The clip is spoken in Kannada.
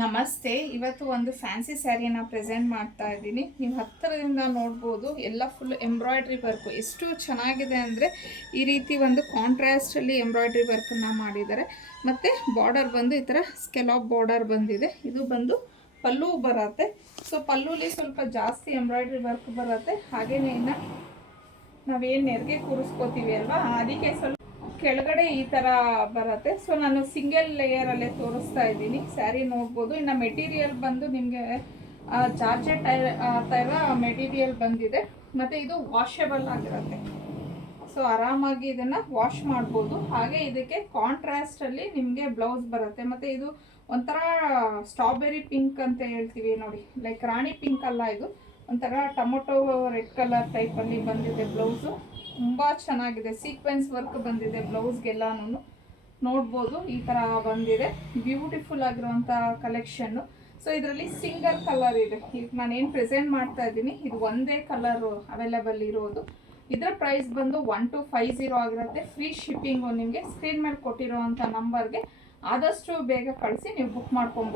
ನಮಸ್ತೆ. ಇವತ್ತು ಒಂದು ಫ್ಯಾನ್ಸಿ ಸ್ಯಾರಿನ ಪ್ರೆಸೆಂಟ್ ಮಾಡ್ತಾ ಇದ್ದೀನಿ. ನೀವು ಹತ್ತಿರದಿಂದ ನೋಡ್ಬೋದು, ಎಲ್ಲ ಫುಲ್ ಎಂಬ್ರಾಯ್ಡ್ರಿ ವರ್ಕು ಎಷ್ಟು ಚೆನ್ನಾಗಿದೆ ಅಂದರೆ, ಈ ರೀತಿ ಒಂದು ಕಾಂಟ್ರಾಸ್ಟಲ್ಲಿ ಎಂಬ್ರಾಯ್ಡ್ರಿ ವರ್ಕನ್ನು ಮಾಡಿದ್ದಾರೆ. ಮತ್ತು ಬಾರ್ಡರ್ ಬಂದು ಈ ಥರ ಸ್ಕೆಲಾಪ್ ಬಾರ್ಡರ್ ಬಂದಿದೆ. ಇದು ಬಂದು ಪಲ್ಲು ಬರುತ್ತೆ. ಸೊ ಪಲ್ಲುಲಿ ಸ್ವಲ್ಪ ಜಾಸ್ತಿ ಎಂಬ್ರಾಯ್ಡ್ರಿ ವರ್ಕ್ ಬರುತ್ತೆ. ಹಾಗೆಯೇ ಇನ್ನು ನಾವೇನು ನೆರಿಗೆ ಕೂರಿಸ್ಕೋತೀವಿ ಅಲ್ವಾ, ಅದಕ್ಕೆ ಸ್ವಲ್ಪ ಕೆಳಗಡೆ ಈ ಥರ ಬರುತ್ತೆ. ಸೊ ನಾನು ಸಿಂಗಲ್ ಲೇಯರಲ್ಲೇ ತೋರಿಸ್ತಾ ಇದ್ದೀನಿ. ಸ್ಯಾರಿ ನೋಡ್ಬೋದು. ಇನ್ನು ಮೆಟೀರಿಯಲ್ ಬಂದು ನಿಮಗೆ ಜಾರ್ಜೆಟ್ ಥರ ಮೆಟೀರಿಯಲ್ ಬಂದಿದೆ. ಮತ್ತು ಇದು ವಾಷೆಬಲ್ ಆಗಿರುತ್ತೆ. ಸೊ ಆರಾಮಾಗಿ ಇದನ್ನು ವಾಶ್ ಮಾಡ್ಬೋದು. ಹಾಗೆ ಇದಕ್ಕೆ ಕಾಂಟ್ರಾಸ್ಟಲ್ಲಿ ನಿಮಗೆ ಬ್ಲೌಸ್ ಬರುತ್ತೆ. ಮತ್ತು ಇದು ಒಂಥರ ಸ್ಟ್ರಾಬೆರಿ ಪಿಂಕ್ ಅಂತ ಹೇಳ್ತೀವಿ ನೋಡಿ, ಲೈಕ್ ರಾಣಿ ಪಿಂಕ್ ಅಲ್ಲ, ಇದು ಒಂಥರ ಟೊಮೊಟೊ ರೆಡ್ ಕಲರ್ ಟೈಪಲ್ಲಿ ಬಂದಿದೆ ಬ್ಲೌಸು. ತುಂಬ ಚೆನ್ನಾಗಿದೆ. ಸೀಕ್ವೆನ್ಸ್ ವರ್ಕ್ ಬಂದಿದೆ ಬ್ಲೌಸ್ಗೆಲ್ಲನೂ ನೋಡ್ಬೋದು. ಈ ಥರ ಬಂದಿದೆ. ಬ್ಯೂಟಿಫುಲ್ ಆಗಿರುವಂಥ ಕಲೆಕ್ಷನ್ನು. ಸೊ ಇದರಲ್ಲಿ ಸಿಂಗಲ್ ಕಲರ್ ಇದೆ. ಈಗ ನಾನೇನು ಪ್ರೆಸೆಂಟ್ ಮಾಡ್ತಾ ಇದ್ದೀನಿ, ಇದು ಒಂದೇ ಕಲರು ಅವೈಲೇಬಲ್ ಇರೋದು. ಇದರ ಪ್ರೈಸ್ ಬಂದು 1250 ಆಗಿರುತ್ತೆ. Free shipping. ನಿಮಗೆ ಸ್ಕ್ರೀನ್ ಮೇಲೆ ಕೊಟ್ಟಿರೋವಂಥ ನಂಬರ್ಗೆ ಆದಷ್ಟು ಬೇಗ ಕಳಿಸಿ ನೀವು ಬುಕ್ ಮಾಡ್ಕೊಬೋದು.